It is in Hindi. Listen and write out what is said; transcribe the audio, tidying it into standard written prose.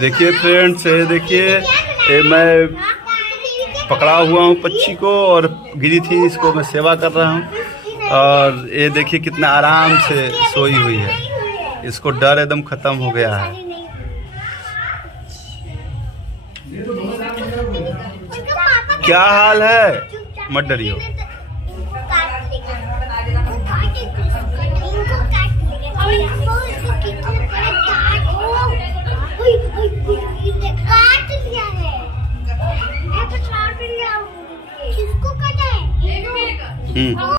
देखिए फ्रेंड्स, ये देखिए, ये मैं पकड़ा हुआ हूँ पक्षी को और गिरी थी, इसको मैं सेवा कर रहा हूँ। और ये देखिए कितना आराम से सोई हुई है, इसको डर एकदम खत्म हो गया है। क्या हाल है, मत डरियो। किसको काटा है?